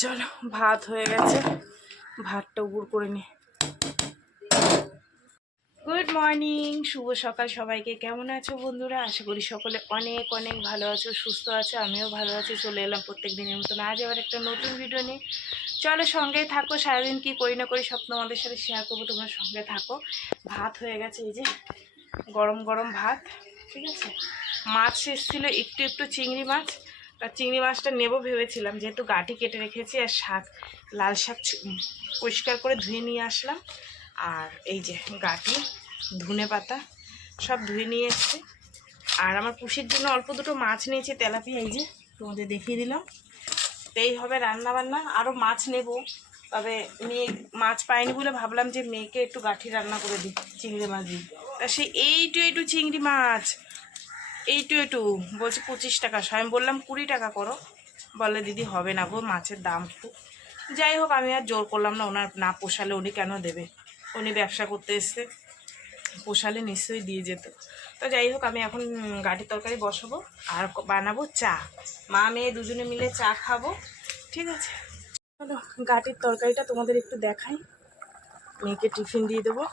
চলো ভাত হয়ে গেছে, ভাতটা উপুর করে নি। গুড মর্নিং, শুভ সকাল সবাইকে। কেমন আছো বন্ধুরা? আশা করি সকলে অনেক অনেক ভালো আছো, সুস্থ আছো। আমিও ভালো আছি। চলে এলাম প্রত্যেক দিনের মতন আজ আবার একটা নতুন ভিডিও নিয়ে। চলো সঙ্গেই থাকো, সারাদিন কি করি না করি সব তোমাদের সাথে শেয়ার করবো, তোমার সঙ্গে থাকো। ভাত হয়ে গেছে, এই যে গরম গরম ভাত, ঠিক আছে। মাছ এসেছিলো একটু একটু, চিংড়ি মাছ। চিংড়ি মাছটা নেবো ভেবেছিলাম, যেহেতু গাঁটি কেটে রেখেছি, আর শাক, লাল শাক পরিষ্কার করে ধুয়ে নিয়ে আসলাম। আর এই যে গাঁটি, ধনে পাতা সব ধুয়ে নিয়ে এসছি। আর আমার পুষির জন্য অল্প দুটো মাছ নিয়েছি, তেলাপিয়া, এই যে তোমাদের দেখিয়ে দিলাম। তো এই হবে রান্না বান্না। আরও মাছ নেব, তবে মেয়ে মাছ পাইনি বলে ভাবলাম যে মেয়েকে একটু গাঁঠি রান্না করে দিই চিংড়ি মাছ দিই। তা সে এইটু চিংড়ি মাছ, এইটু বলছে 25 টাকা। আমি বললাম 20 টাকা করো। বলে দিদি হবে না গো, মাছের দাম খুব। যাই হোক, আমি আর জোর করলাম না। ওনার না পোষালে উনি কেন দেবে? উনি ব্যবসা করতে এসছে, পোষালে নিশ্চয়ই দিয়ে যেত। তো যাই হোক, আমি এখন গাঁটির তরকারি বসাবো আর বানাবো চা। মা মেয়ে দুজনে মিলে চা খাবো, ঠিক আছে। চলো গাঁটির তরকারিটা তোমাদের একটু দেখাই, মেয়েকে টিফিন দিয়ে দেবো।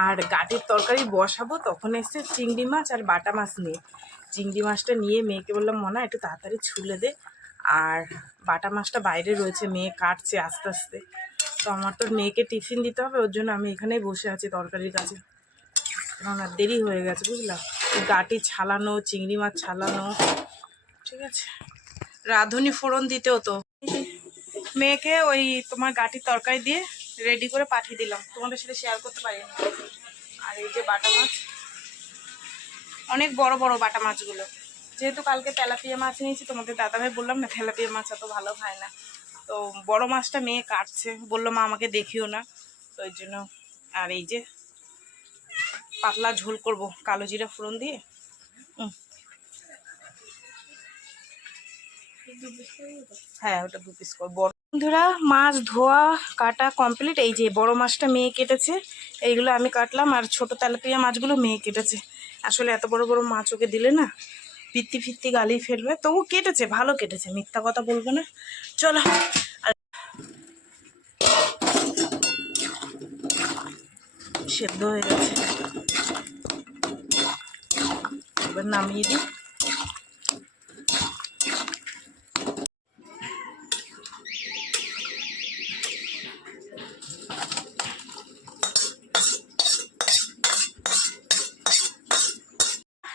আর গাঁটির তরকারি বসাবো, তখন এসছে চিংড়ি মাছ আর বাটা মাছ নিয়ে। চিংড়ি মাছটা নিয়ে মেয়েকে বললাম, মনা একটু তাড়াতাড়ি ছুলে দে। আর বাটা মাছটা বাইরে রয়েছে, মেয়ে কাটছে আস্তে আস্তে। তো আমার তো মেয়েকে টিফিন দিতে হবে, ওর জন্য আমি এখানেই বসে আছি তরকারির কাছে, কেননা দেরি হয়ে গেছে বুঝলাম। গাঁটি ছালানো, চিংড়ি মাছ ছালানো, ঠিক আছে। রাঁধুনি ফোড়ন দিতেও তো। মেয়েকে ওই তোমার গাঁটির তরকারি দিয়ে রেডি করে পাঠিয়ে দিলাম, তোমাদের সাথে শেয়ার করতে পারি। আর এই যে বাটা মাছ, অনেক বড় বড় বাটা মাছগুলো। যেহেতু কালকে তেলাপিয়া মাছ নিয়েছি, তোমাদের দাদাভাই বললাম না তেলাপিয়া মাছ এত ভালো খায় না, তো বড় মাছটা মেয়ে কাটছে, বললো মা আমাকে দেখিও না, তো ওই জন্য। আর এই যে পাতলা ঝোল করব কালো জিরা ফোড়ন দিয়ে। হ্যাঁ, ওটা 2 পিস করবো। বন্ধুরা, মাছ ধোয়া কাটা কমপ্লিট। এই যে বড় মাছটা মেয়ে কেটেছে, এইগুলো আমি কাটলাম। আর ছোট তেলাপিয়া মাছগুলো মেয়ে কেটেছে। আসলে এত বড় বড় মাছ ওকে দিলে না ফিত্তি ফিত্তি গালি ফেলবে, তবু কেটেছে, ভালো কেটেছে, মিথ্যা কথা বলবো না। চলো, সেদ্ধ হয়ে গেছে, এবার নামিয়ে দিই।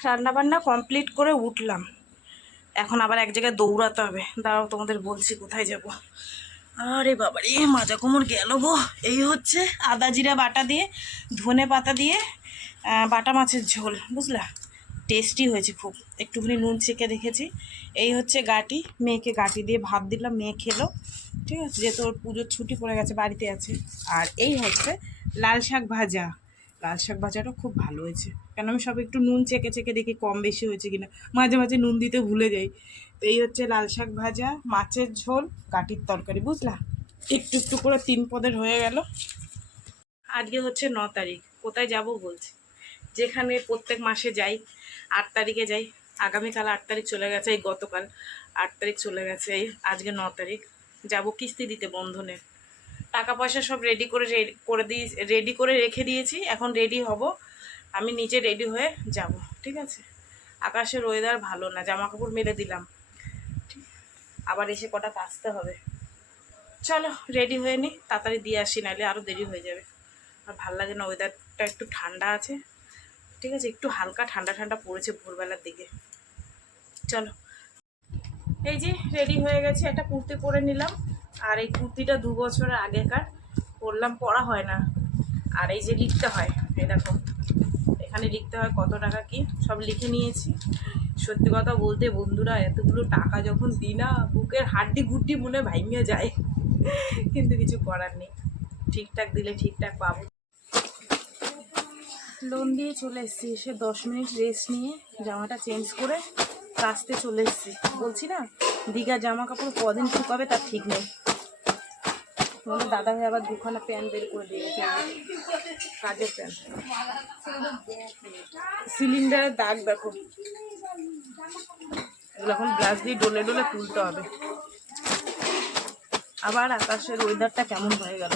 রান্নাবান্না কমপ্লিট করে উঠলাম, এখন আবার এক জায়গায় দৌড়াতে হবে। দাঁড়াও তোমাদের বলছি কোথায় যাব। আরে বাবারে, মাজা কোমর গেল গো। এই হচ্ছে আদা জিরা বাটা দিয়ে, ধনে পাতা দিয়ে বাটা মাছের ঝোল, বুঝলা। টেস্টি হয়েছে খুব, একটুখানি নুন চেখে রেখেছি। এই হচ্ছে গাঁটি, মেয়েকে গাঁটি দিয়ে ভাত দিলাম, মেয়ে খেলো, ঠিক আছে, যেহেতু ওর পুজোর ছুটি পড়ে গেছে, বাড়িতে আছে। আর এই হচ্ছে লাল শাক ভাজা। লাল শাক ভাজাটা খুব ভালো হয়েছে, কেন আমি সব একটু নুন চেকে চেকে দেখি কম বেশি হয়েছে কিনা, মাঝে মাঝে নুন দিতে ভুলে যাই। তো এই হচ্ছে লাল শাক ভাজা, মাছের ঝোল, গাঁটির তরকারি, বুঝলা। একটু একটু করে 3 পদের হয়ে গেল। আজকে হচ্ছে 9 তারিখ, কোথায় যাব বলছি, যেখানে প্রত্যেক মাসে যাই। 8 তারিখে যাই, আগামীকাল 8 তারিখ চলে গেছে, এই গতকাল 8 তারিখ চলে গেছে, এই আজকে 9 তারিখ। যাব কিস্তি দিতে বন্ধনের। টাকা পয়সা সব রেডি করে রেখে দিয়েছি, এখন রেডি হব। আমি নিজে রেডি হয়ে যাব, ঠিক আছে। আকাশের ওয়েদার ভালো না, জামা কাপড় মেলে দিলাম, আবার এসে কটা কাচতে হবে। চলো রেডি হয়ে নিই, তাড়াতাড়ি দিয়ে আসি, নাহলে আরও দেরি হয়ে যাবে। আর ভালো লাগে না, ওয়েদারটা একটু ঠান্ডা আছে, ঠিক আছে, একটু হালকা ঠান্ডা ঠান্ডা পড়েছে ভোরবেলার দিকে। চলো, এই যে রেডি হয়ে গেছে, একটা কুর্তি পরে নিলাম। আর এই কুর্তিটা 2 বছরের আগেকার, পরলাম, পরা হয় না। আর এই যে লিখতে হয়, এই দেখো এখানে লিখতে হয় কত টাকা কি, সব লিখে নিয়েছি। সত্যি কথা বলতে বন্ধুরা, এতগুলো টাকা যখন দিই না, বুকের হাড্ডি গুড্ডি মনে ভাঙিয়ে যায়, কিন্তু কিছু করার নেই, ঠিকঠাক দিলে ঠিকঠাক পাবো। লোন দিয়ে চলে এসেছি, এসে 10 মিনিট রেস্ট নিয়ে জামাটা চেঞ্জ করে কাচতে চলে এসেছি। বলছি না, দীঘা জামা কাপড় কদিন শুকাবে তার ঠিক নেই। তোমাদের দাদা ভাই আবার 2খানা প্যান্ট বের করে দিয়েছে, কাজের প্যান্ট। সিলিন্ডারের দাগ দেখো, এগুলো এখন ব্রাশ দিয়ে ডলে ডলে তুলতে হবে। আবার আকাশের ওয়েদারটা কেমন হয়ে গেল।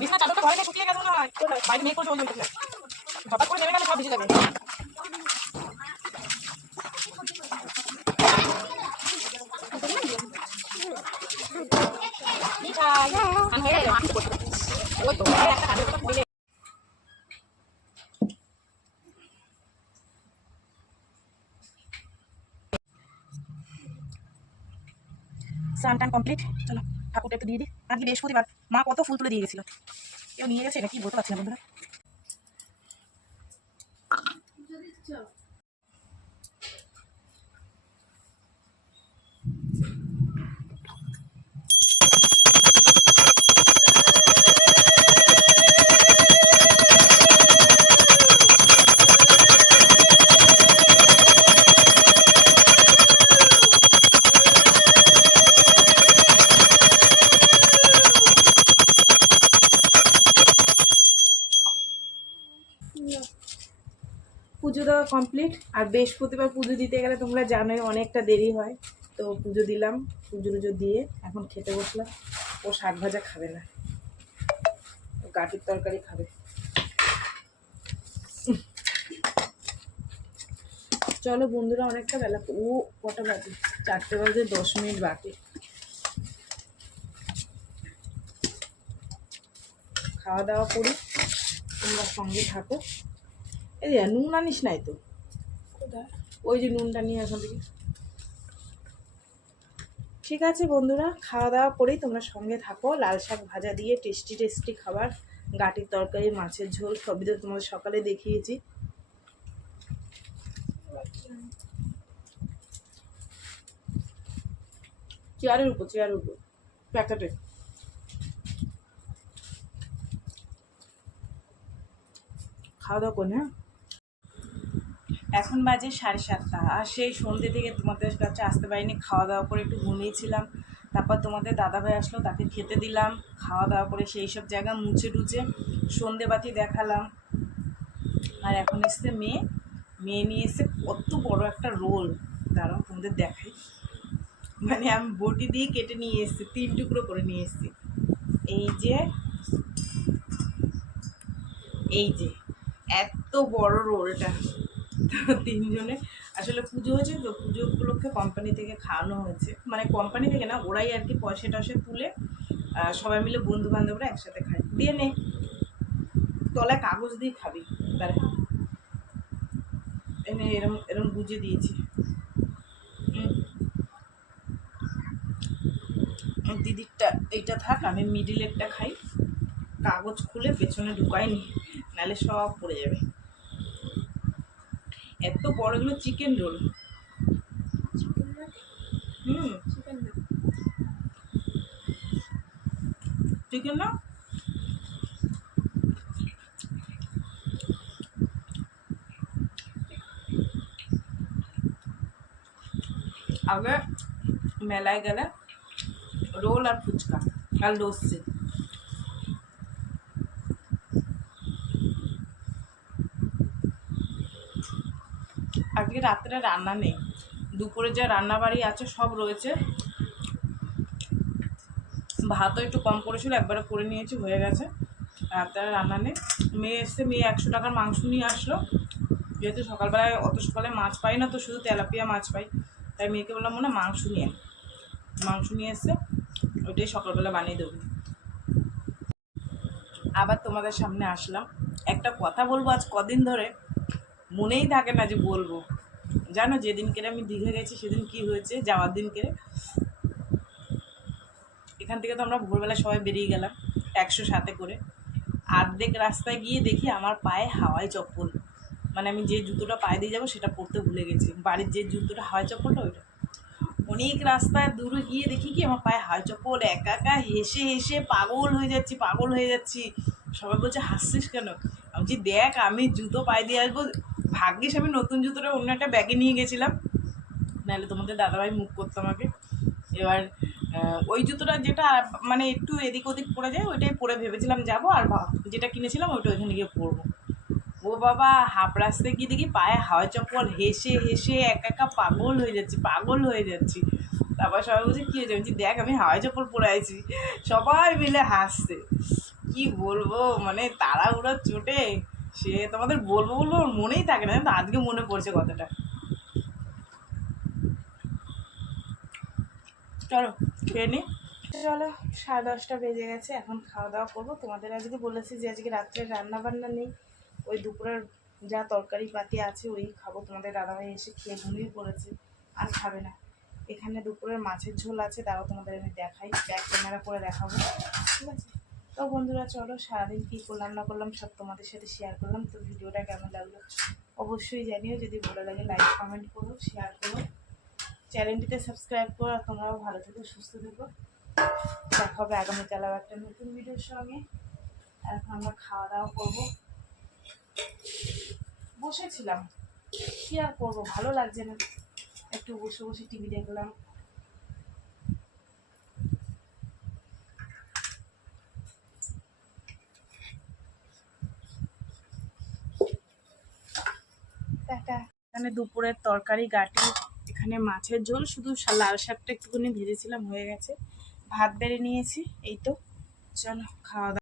বিছনা চাদরটা ঘরে নিয়ে শুকিয়ে গেল না, বাইরে মেয়ে করে হঠাৎ করে নেমে গেলে সব ভিজে যাবে। স্নান টান কমপ্লিট, চলো ঠাকুরটা একটু দিয়ে দিই। আজকে বৃহস্পতিবার, মা কত ফুল তুলে দিয়ে গেছিল, কেউ নিয়ে গেছে নাকি বলতে পারছি না বন্ধুরা। পুজো দেওয়া কমপ্লিট। আর বৃহস্পতিবার পুজো দিতে গেলে তোমরা জানোই অনেকটা দেরি হয়, তো পুজো দিলাম, পুজো টুজো দিয়ে এখন খেতে বসলাম। ও শাক ভাজা খাবে না, ও গাঠির তরকারি খাবে। চলো বন্ধুরা, অনেকটা বেলা, ও কটা বাজে, 4টে বাজে 10 মিনিট বাকি। খাওয়া দাওয়া করি, তোমরা সঙ্গে থাকো। এই যে নুন আনিস নাই তো, ওই যে নুনটা নিয়ে আসো দেখি। ঠিক আছে বন্ধুরা, খাওয়া দাওয়া করেই তোমরা সঙ্গে থাকো। লাল শাক ভাজা দিয়ে টেস্টি টেস্টি খাবার, গাটির তরকারি, মাছের ঝোল, সবই তো তোমাদের সকালে দেখিয়েছি। চেয়ারের উপর প্যাকেটে। খাওয়া দাওয়া করে, হ্যাঁ। এখন বাজে 7:30, আর সেই সন্ধ্যে থেকে তোমাদের কাছে আসতে পারিনি। খাওয়া দাওয়া করে একটু ঘুমিয়েছিলাম, তারপর তোমাদের দাদাভাই আসলো, তাকে খেতে দিলাম। খাওয়া দাওয়া করে সেই সব জায়গা মুছে টুছে সন্ধেবাতি দেখালাম। আর এখন এসছে মেয়ে নিয়ে এসে কত বড় একটা রোল, দাঁড়াও তোমাদের দেখাই। মানে আমি বটি দিয়ে কেটে নিয়ে এসেছি, 3 টুকরো করে নিয়ে এসেছি। এই যে এত বড় রোলটা, 3জনে। আসলে পুজো হয়েছে তো, পুজো উপলক্ষে কোম্পানি থেকে খাওয়ানো হয়েছে, মানে কোম্পানি থেকে না, ওরাই আর কি পয়সা টয়সা তুলে সবাই মিলে বন্ধু বান্ধবরা একসাথে খায়। দিয়ে নে, তলায় কাগজ দিয়ে খাবি, তারা এনে এরম এরম বুঝে দিয়েছি। দিদিরটা এইটা থাক, আমি মিডিলেরটা খাই। কাগজ খুলে পেছনে ঢুকাইনি, নাহলে সব পড়ে যাবে। এত বড়গুলো চিকেন রোল। চিকেন না, আগে মেলায় গেলে রোল আর ফুচকা আর লস্যি। আজকে রাত্রে রান্না নেই, দুপুরে যা রান্না বাড়ি আছে সব রয়েছে। ভাতও একটু কম করেছিল, একবারে করে নিয়েছি, হয়ে গেছে। রাত্রে রান্না নেই। মেয়ে এসছে, মেয়ে 100 টাকার মাংস নিয়ে আসলো। যেহেতু সকালবেলায় অত সকালে মাছ পাই না, তো শুধু তেলাপিয়া মাছ পাই, তাই মেয়েকে বললাম মনে মাংস নিয়ে এসছে, ওইটাই সকালবেলা বানিয়ে দেবো। আবার তোমাদের সামনে আসলাম, একটা কথা বলবো। আজ কদিন ধরে মনেই থাকে না যে বলবো। জানো যেদিনকে আমি দীঘা গেছি সেদিন কি হয়েছে? যাওয়ার দিনকে এখান থেকে তো আমরা ভোরবেলা সবাই বেরিয়ে গেলাম 107-এ করে। অর্ধেক রাস্তায় গিয়ে দেখি আমার পায়ে হাওয়াই চপ্পল, মানে আমি যে জুতোটা পায়ে দিয়ে যাবো সেটা পরতে ভুলে গেছি। বাড়ির যে জুতোটা হাওয়াই চপ্পলটা, ওইটা। অনেক রাস্তায় দূরে গিয়ে দেখি কি আমার পায়ে হাওয়াই চপ্পল। একা একা হেসে পাগল হয়ে যাচ্ছি। সবাই বলছে হাসছিস কেন? আমি বলছি দেখ, আমি জুতো পায়ে দিয়ে আসবো। ভাগ্যিস আমি নতুন জুতোটা অন্য একটা ব্যাগে নিয়ে গেছিলাম, নাহলে তোমাদের দাদাভাই মুখ করতো আমাকে। এবার ওই জুতোটা যেটা মানে একটু এদিক ওদিক পড়ে যায় ওইটাই পরে ভেবেছিলাম যাবো, আর যেটা কিনেছিলাম ওইটা ওইখানে গিয়ে পরবো। ও বাবা, হাফ রাস্তায় গিয়ে দেখি পায়ে হাওয়াই চপ্পল, হেসে হেসে একা পাগল হয়ে যাচ্ছি। তারপর সবাই বলছে কী হয়েছে, বলছি দেখ আমি হাওয়াই চপ্পল পরে আছি। সবাই মিলে হাসছে। কি বলবো, মানে তাড়াহুড়োর চোটে সে তোমাদের বলবো বলবো ওর মনেই থাকে না, কিন্তু আজকে মনে পড়ছে কথাটা। চলো খেয়ে নি। চলো 10:30 বেজে গেছে, এখন খাওয়া দাওয়া করবো। তোমাদের আজকে বলেছি যে আজকে রাত্রে রান্না বান্না নেই, ওই দুপুরের যা তরকারি পাতি আছে ওই খাবো। তোমাদের দাদাভাই এসে খেয়ে ঘুমিয়ে পড়েছে, আর খাবে না। এখানে দুপুরের মাছের ঝোল আছে, তাও তোমাদের আমি দেখাই, ব্যাক ক্যামেরা করে দেখাবো, ঠিক আছে? তো বন্ধুরা চলো, সারাদিন কী করলাম না করলাম সব তোমাদের সাথে শেয়ার করলাম। তো ভিডিওটা কেমন লাগলো অবশ্যই জানিও, যদি ভালো লাগে লাইক কমেন্ট করো, শেয়ার করো, চ্যানেলটিতে সাবস্ক্রাইব করো। আর তোমরাও ভালো থেকো, সুস্থ থেকো। দেখা হবে আগামীকাল আবার একটা নতুন ভিডিওর সঙ্গে। এখন আমরা খাওয়া দাওয়া করবো। বসেছিলাম, কি আর করবো, ভালো লাগছে না, একটু বসে বসে টিভি দেখলাম। টাটা। এখানে দুপুরের তরকারি গাটি, এখানে মাছের ঝোল, শুধু লাল শাকটা একটুখানি ভেজেছিলাম, হয়ে গেছে। ভাত বেড়ে নিয়েছি, এই তো। চলো খাওয়া দাওয়া।